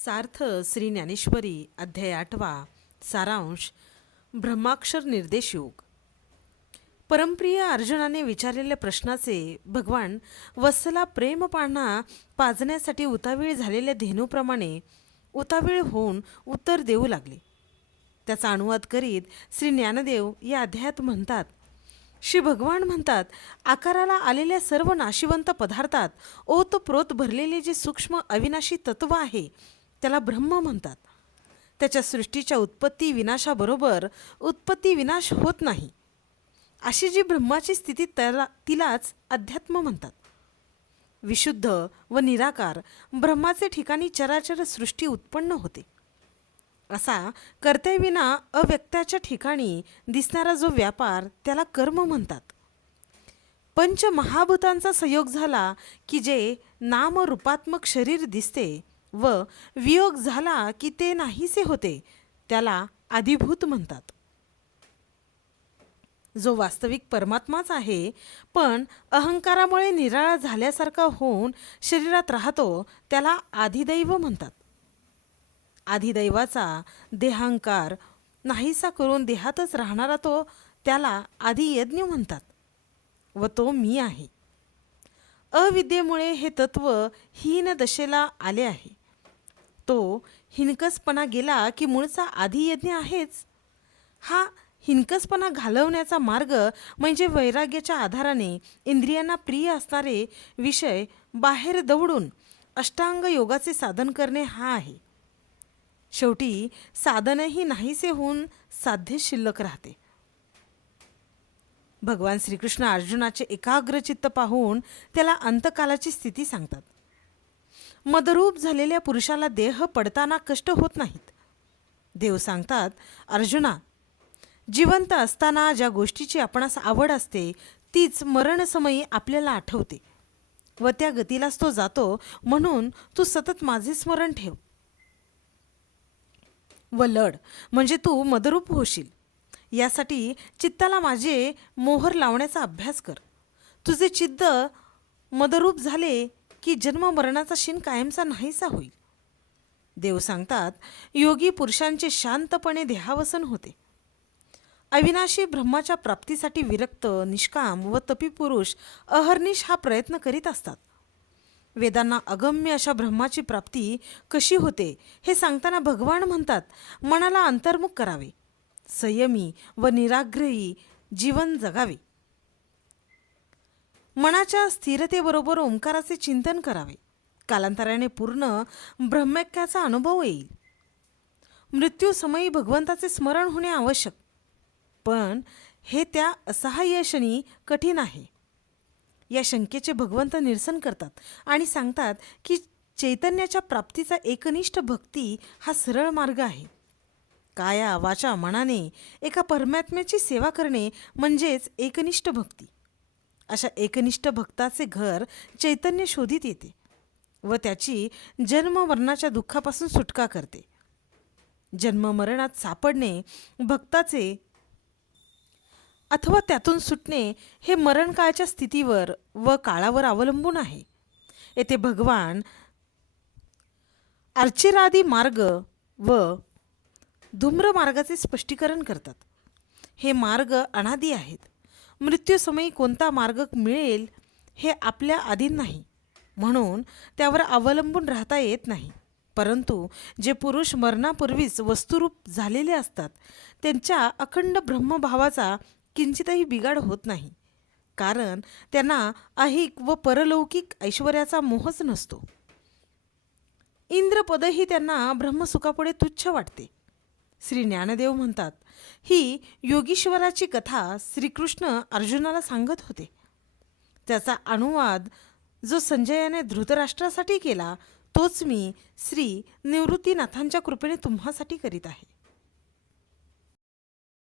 सार्थ श्री ज्ञानेश्वरी अध्याय 8 सारांश ब्रह्माक्षर निर्देश योग. परमप्रिय अर्जुनाने विचारलेल्या प्रश्नाचे भगवान वत्सला प्रेमपाळणा पाजण्यासाठी उतावीळ झालेल्या धेनूप्रमाणे उतावीळ होऊन उत्तर देऊ लागले. त्याचा अनुवाद करीत श्री ज्ञानदेव या अध्यायात म्हणतात, श्री भगवान म्हणतात, आकाराला आलेल्या सर्व नाशिवंत पदार्थात ओतप्रोत भरलेले जे सूक्ष्म अविनाशी तत्व आहे त्याला ब्रह्म म्हणतात. त्याच्या सृष्टीच्या उत्पत्ती विनाशाबरोबर उत्पत्ती विनाश होत नाही अशी जी ब्रह्माची स्थिती तिलाच अध्यात्म म्हणतात. विशुद्ध व निराकार ब्रह्माचे ठिकाणी चराचर सृष्टी उत्पन्न होते. असा कर्त्याविना अव्यक्ताच्या ठिकाणी दिसणारा जो व्यापार त्याला कर्म म्हणतात. पंचमहाभूतांचा संयोग झाला की जे नामरूपात्मक शरीर दिसते व वियोग झाला की ते नाहीसे होते त्याला आदिभूत म्हणतात. जो वास्तविक परमात्माच आहे पण अहंकारामुळे निराळा झाल्यासारखा होऊन शरीरात राहतो त्याला आदिदैव म्हणतात. आदिदैवाचा देहांकार नाहीसा करून देहातच राहणारा तो त्याला आदियज्ञ म्हणतात व तो मी आहे. अविद्येमुळे हे तत्व हीन दशेला आले आहे. तो हिनकसपणा गेला की मूळचा आदियज्ञ आहेच. हा हिनकसपणा घालवण्याचा मार्ग म्हणजे वैराग्याच्या आधाराने इंद्रियांना प्रिय असणारे विषय बाहेर दवडून अष्टांग योगाचे साधन करणे हा आहे. शेवटी साधनही नाहीसे होऊन साध्य शिल्लक राहते. भगवान श्रीकृष्ण अर्जुनाचे एकाग्रचित्त पाहून त्याला अंतकालाची स्थिती सांगतात. मदरूप झालेल्या पुरुषाला देह पडताना कष्ट होत नाहीत. देव सांगतात, अर्जुना, जिवंत असताना ज्या गोष्टीची आपणास आवड असते तीच मरणसमयी आपल्याला आठवते व त्या गतीलाच तो जातो. म्हणून तू सतत माझे स्मरण ठेव व लढ, म्हणजे तू मदरूप होशील. यासाठी चित्ताला माझे मोहर लावण्याचा अभ्यास कर. तुझे चित्त मदरूप झाले की जन्म मरणाचा शिन कायमचा नाहीसा होईल. देव सांगतात, योगी पुरुषांचे शांतपणे देहावसन होते. अविनाशी ब्रह्माच्या प्राप्तीसाठी विरक्त, निष्काम व तपी पुरुष अहर्निश हा प्रयत्न करीत असतात. वेदांना अगम्य अशा ब्रह्माची प्राप्ती कशी होते हे सांगताना भगवान म्हणतात, मनाला अंतर्मुख करावे, संयमी व निराग्रही जीवन जगावे. मनाच्या स्थिरतेबरोबर ओंकाराचे चिंतन करावे. कालांतराने पूर्ण ब्रह्मैक्याचा अनुभव येईल. मृत्यूसमयी भगवंताचे स्मरण होणे आवश्यक, पण हे त्या असहाय्य क्षणी कठीण आहे. या शंकेचे भगवंत निरसन करतात आणि सांगतात की चैतन्याच्या प्राप्तीचा एकनिष्ठ भक्ती हा सरळ मार्ग आहे. काया वाचा मनाने एका परमात्म्याची सेवा करणे म्हणजेच एकनिष्ठ भक्ती. अशा एकनिष्ठ भक्ताचे घर चैतन्य शोधित येते व त्याची जन्ममरणाच्या दुःखापासून सुटका करते. जन्ममरणात सापडणे भक्ताचे अथवा त्यातून सुटणे हे मरणकाळच्या स्थितीवर व काळावर अवलंबून आहे. येथे भगवान अर्चिरादी मार्ग व धूम्रमार्गाचे स्पष्टीकरण करतात. हे मार्ग अनादी आहेत. मृत्यूसमयी कोणता मार्ग मिळेल हे आपल्या अधीन नाही, म्हणून त्यावर अवलंबून राहता येत नाही. परंतु जे पुरुष मरणापूर्वीच वस्तुरूप झालेले असतात त्यांच्या अखंड ब्रह्मभावाचा किंचितही बिघाड होत नाही, कारण त्यांना ऐहिक व परलौकिक ऐश्वर्याचा मोहच नसतो. इंद्रपदही त्यांना ब्रह्मसुखापुढे तुच्छ वाटते. श्री ज्ञानदेव म्हणतात, ही योगीश्वराची कथा श्रीकृष्ण अर्जुनाला सांगत होते. त्याचा अनुवाद जो संजयाने धृतराष्ट्रासाठी केला तोच मी श्री निवृत्तीनाथांच्या कृपेने तुम्हासाठी करीत आहे.